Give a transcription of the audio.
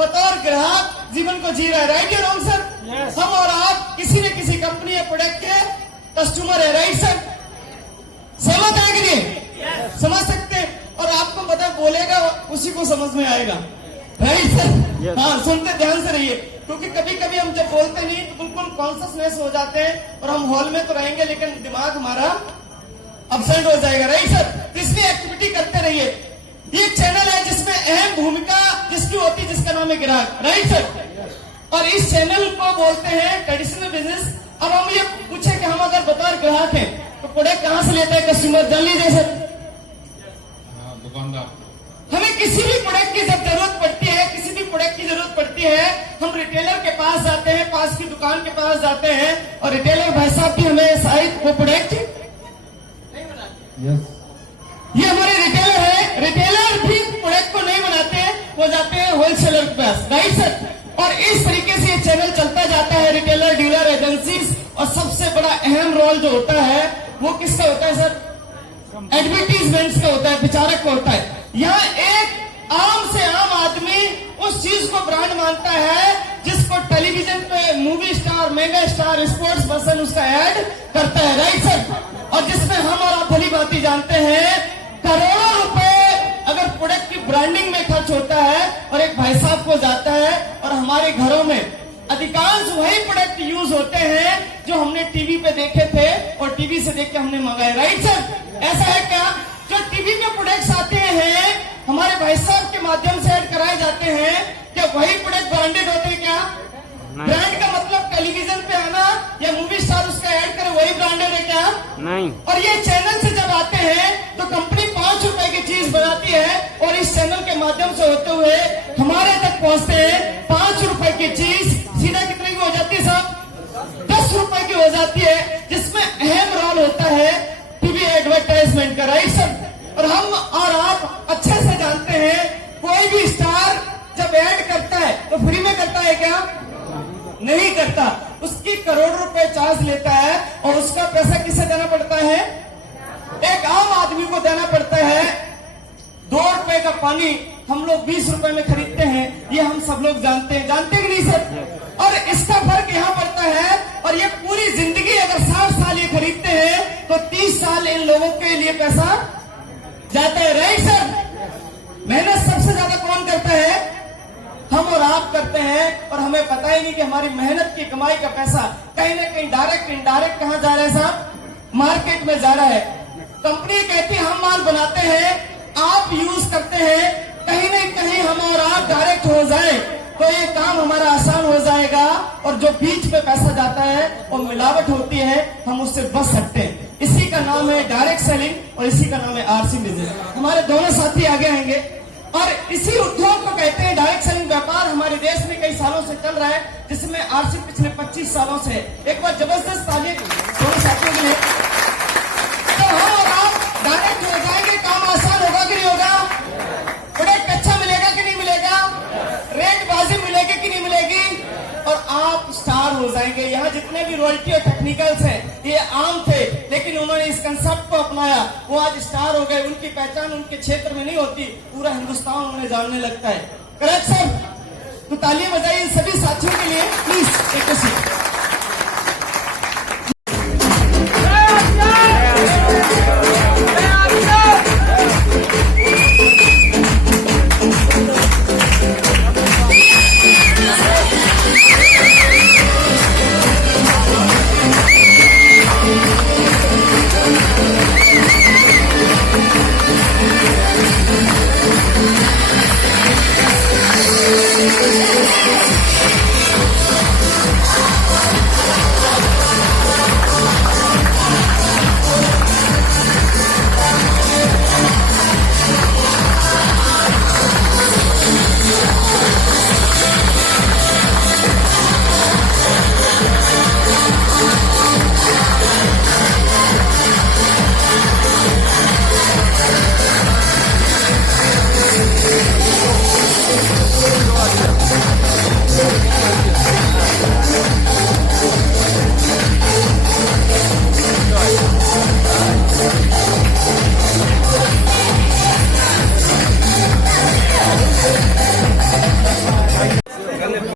बतौर ग्राहक जीवन को जी रहा है। राइट या रॉन्ग सर? हम और आप किसी न किसी कंपनी या प्रोडक्ट के कस्टमर है। Right sir? सहमत है कि नहीं? समझ सकते हैं। और आपको पता बोलेगा उसी को समझ में आएगा। Right sir? हाँ, सुनते ध्यान से रहिए, क्योंकि कभी कभी हम जब बोलते नहीं तो बिल्कुल कॉन्शियसनेस हो जाते हैं और हम हॉल में तो रहेंगे लेकिन दिमाग हमारा अपसेंट हो जाएगा। Right sir? इसलिए एक्टिविटी करते रहिए। ये एक चैनल है जिसमें अहम भूमिका जिसकी होती है, जिसका नाम है ग्राहक। Right sir? और इस चैनल को बोलते हैं ट्रेडिशनल बिजनेस। अब हम ये पूछे कि हम अगर बतौर ग्राहक हैं तो प्रोडक्ट कहां से लेते हैं कस्टमर? जान लीजिए सर, दुकानदार। हमें किसी भी प्रोडक्ट की जब जरूरत पड़ती है, किसी भी प्रोडक्ट की जरूरत पड़ती है, हम रिटेलर के पास जाते हैं, पास की दुकान के पास जाते हैं और रिटेलर भाई साहब भी हमें शायद वो प्रोडक्ट नहीं बनाते। ये हमारे रिटेलर है, रिटेलर भी प्रोडक्ट को नहीं बनाते, वो जाते हैं होलसेलर के पास। Right sir? और इस तरीके से ये चैनल चलता जाता है, रिटेलर, डीलर, एजेंसीज। और सबसे बड़ा अहम रोल जो होता है वो किसका होता है सर? एडवर्टीजमेंट्स का होता है, विचारक का होता है। यहाँ एक आम से आम आदमी उस चीज को ब्रांड मानता है जिसको टेलीविजन पे movie star, mega star, sports person उसका ऐड करता है। Right sir? और जिसमें हम और आप भली बात जानते हैं करोड़ों रुपए अगर प्रोडक्ट की ब्रांडिंग में खर्च होता है और एक भाई साहब को जाता है और हमारे घरों में अधिकांश वही प्रोडक्ट यूज होते हैं जो हमने टीवी पे देखे थे और टीवी से देख के हमने मंगाए। Right sir? ऐसा है क्या? जो टीवी पे प्रोडक्ट्स आते हैं हमारे भाई साहब के माध्यम से ऐड कराए जाते हैं, क्या वही प्रोडक्ट ब्रांडेड होते हैं? क्या ब्रांड का मतलब टेलीविजन पे आना या मूवी स्टार उसका ऐड करे वही ब्रांडेड है? क्या नहीं। और ये चैनल से जब आते हैं तो कंपनी 5 रुपए की चीज बनाती है और इस चैनल के माध्यम से होते हुए हमारे तक पहुंचते हैं। 5 रुपए की चीज सीधा कितने की हो जाती है साहब? 10 रुपए की हो जाती है, जिसमें अहम रोल होता है टीवी एडवर्टाइजमेंट का। Right sir? और हम और आप अच्छे से जानते हैं कोई भी स्टार जब ऐड करता है तो फ्री में करता है? क्या नहीं करता। उसकी करोड़ रुपए चार्ज लेता है और उसका पैसा किसे देना पड़ता है? एक आम आदमी को देना पड़ता है। 2 रुपए का पानी हम लोग 20 रुपए में खरीदते हैं, ये हम सब लोग जानते हैं। जानते कि नहीं सर? और इसका फर्क यहाँ पड़ता है। और ये पूरी जिंदगी अगर 60 साल ये खरीदते हैं तो 30 साल इन लोगों के लिए पैसा जाता है। Right sir? मेहनत सबसे ज्यादा कौन करता है? हम और आप करते हैं और हमें पता ही नहीं कि हमारी मेहनत की कमाई का पैसा कहीं ना कहीं डायरेक्ट इनडायरेक्ट कहां जा रहा है साहब? मार्केट में जा रहा है। कंपनी कहती है हम माल बनाते हैं, आप यूज करते हैं, कहीं ना कहीं हम और आप डायरेक्ट हो जाए तो ये काम हमारा आसान हो जाएगा और जो बीच में पैसा जाता है और मिलावट होती है हम उससे बच सकते हैं। इसी का नाम है डायरेक्ट सेलिंग और इसी का नाम है आरसी बिजनेस। हमारे दोनों साथी आगे आएंगे और इसी उद्योग को कहते हैं डायरेक्ट सेलिंग व्यापार। हमारे देश में कई सालों से चल रहा है, जिसमें आरसी पिछले 25 सालों से। एक बार जबरदस्त ताली दोनों साथियों के लिए। तो हम और आप डायरेक्ट हो जाएंगे, काम आसान होगा कि नहीं होगा? प्रोडक्ट अच्छा मिलेगा कि नहीं मिलेगा? रेट वाजिब मिलेगी कि नहीं मिलेगी? और आप स्टार हो जाएंगे। यहाँ जितने भी रॉयल्टी और टेक्निकल्स हैं ये आम थे, लेकिन उन्होंने इस कंसेप्ट को अपनाया, वो आज स्टार हो गए। उनकी पहचान उनके क्षेत्र में नहीं होती, पूरा हिंदुस्तान उन्हें जानने लगता है। Correct sir? तो तालियां बजाइए सभी साथियों के लिए प्लीज। एक